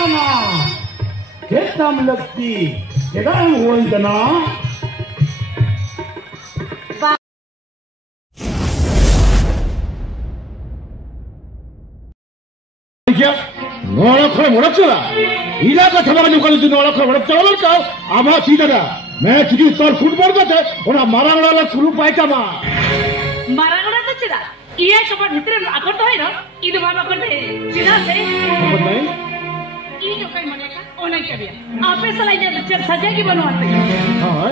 kana. Ketam lagti. Kedan huwan kana. क्या नौलख मोड़क चला इला का थमा निकल तू नौलख मोड़क चला लड़का आमा सीधा ना मैं चिड़ी तोर फुटबॉल का थे और मारा वाला शुरू पाई का मां मारा वाला तो चिड़ा ये कपड़ भीतर आकर तो है ना इधर बाबा कर दे चिड़ा से नहीं ये जो कहीं मने का ओ नहीं क्या आप ऐसा नहीं जाते चल सजा की बनवाते हां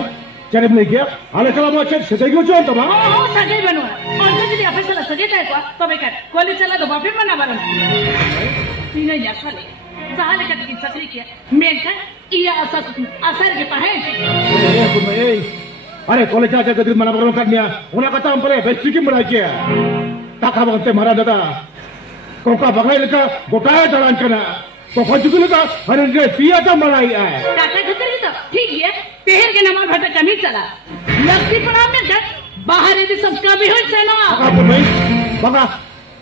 चले नहीं क्या आले कला मो चल सजा की जो तो मां ओ सजा ही बनवा और जब आप ऐसा सजा जाए तो बेकार कोली चला तो बापे बना बरन तीनों यासाले साले का की छतरी किया मैं का ये असर के पाहे अरे कॉलेज आके गदर मना बरन करनिया उना कथा हम परे बेस्ट की मरा किया ताका बगते मारा दादा कोका बगले का गोटाया चलान करना तो खजुल का अरे रे पिया का मराई है काका खतर तो ठीक है तेहर के नमाज भटक कमी चला लक्ष्मी पड़ा में बाहर यदि सबका भी हो से ना बगा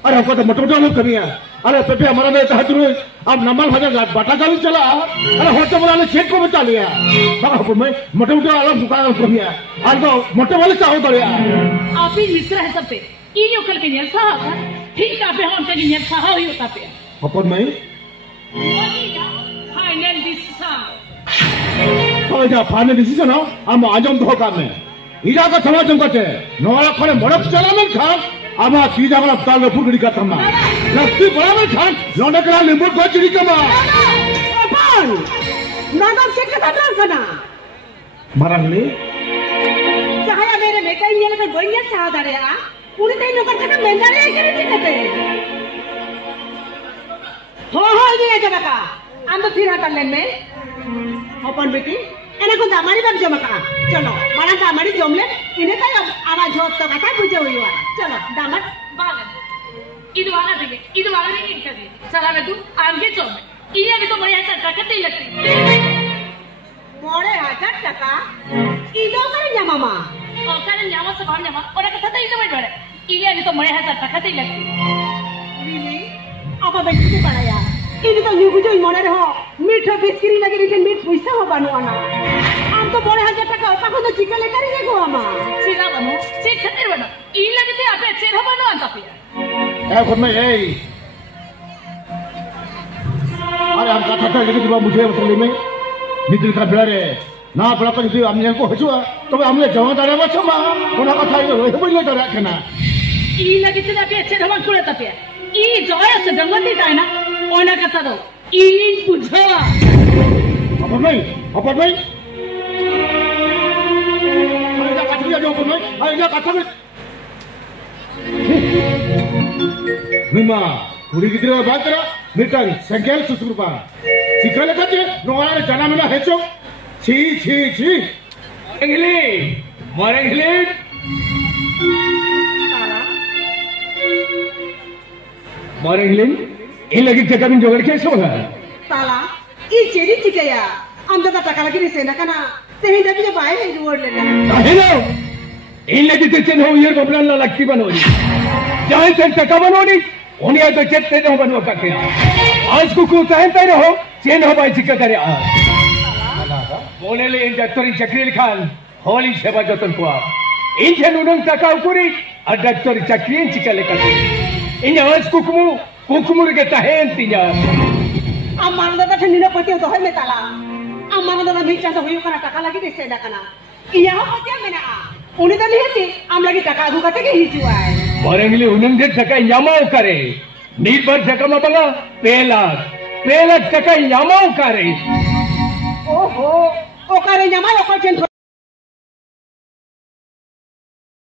अरे हमको तो मटोटा लोग कमी है अरे पेपे हमारा ने चाहते हुए अब नंबर भजा बाटा चालू चला अरे होटल वाला ने चेक को बचा लिया बगा मैं मटोटा वाला दुकान कमी है आज तो मोटे वाले चाहो तो आप ही मिश्रा है सब पे इन यो कल के नियर साहब ठीक है पे हम के नियर साहब ही होता पे अपन में फाइनल डिसीजन तो जा फाइनल डिसीजन हो हम आजम धोखा में इरा का थमा जमकते नौला खड़े मड़क चला में खान आमा सीधा वाला ताल में फुगड़ी का थमा लक्ष्मी बड़ा में खान लौंडा करा लिंबू को चिड़ी का मां अपन नादम से कथा ना सना मरंगली चाहे मेरे बेटा ये लगा गोइया चाह दरे आ पूरी तई नौकर का मेंदारे करे दिखते हो ये जबका हम तो फिर हटल लेन में अपन बेटी एना को दामारी बाप जमका चलो मारा दामारी जमले इने का आवाज होत तो कथा बुझे हुई हुआ चलो दामत बाग इद वाला नहीं कर चला बे तू आगे चल ये भी तो बड़ी हजार टका कते लगती मोड़े हजार टका इदो करे मामा ओ करे न्यामा से भाव न्यामा और कथा तो इदो बड़े ये भी तो बड़ी हजार टका कते लगती लीली अब बेटी को पड़ाया इने तो न्यू बुझो मने रहो मीठा बिस्किरी लगे रे मीठ पैसा हो बनवाना हम तो बड़े हजार टका होता को तो चिकन लेकर ही गो हमा सीधा बनो से खतिर बनो ई लगते आपे चेहरा बनो अंत पे ए खुद में ए अरे हम कथा था लेकिन जब मुझे असली में नितिन का बेड़ा रे ना बड़ा कर दी हमने को हजुआ तो हमने जमा दारे बच्चा मा कोना कथा ये होय बोले तो रखना ई लगते आपे चेहरा बन कुड़े तपे ई जय से गंगती ताय ना ओना कथा दो ई बुझो अपन नहीं आइना कथा जो अपन नहीं आइना कथा में मिमा पूरी गिद्रा बात करा मिटन संख्या सुसुरपा सिखले कते नोवारे जना में हेचो छी इंग्ली मोर इंग्ली मोर इंग्ली इन लगी जगह में जोड़ कैसे होगा ताला ई चेरी चिकया हम तो टका लगी रे सेना कना तेही जब जे बाय है जोड़ लेना हेलो इन लगी ते चेन हो ये गोबरा ला लक्की बनोनी जाए से टका बनोनी उन्हें तो चेते न बनवा के आज को चाहते रहो चेन हो बाई चिका करे आ बोले ले इन डॉक्टरी चक्री खान होली सेवा जतन को इन जेनुन टका उकुरी और डॉक्टरी चक्री चिका लेकर इन आज कुकुमुर के तहेन तिया अम्मा दादा ठंडी पति तो है में ताला अम्मा दादा भी चाहता हुई कना टका लगी दे सेना कना इया पति में ना उन्हें तो नहीं थी हम लगी टका दू कते के हिजुआ है मरेंगली उन्हें दे टका यामाओ करे नीट पर टका में बंगा पेला टका यामाओ करे ओहो ओ करे यामाओ को चेन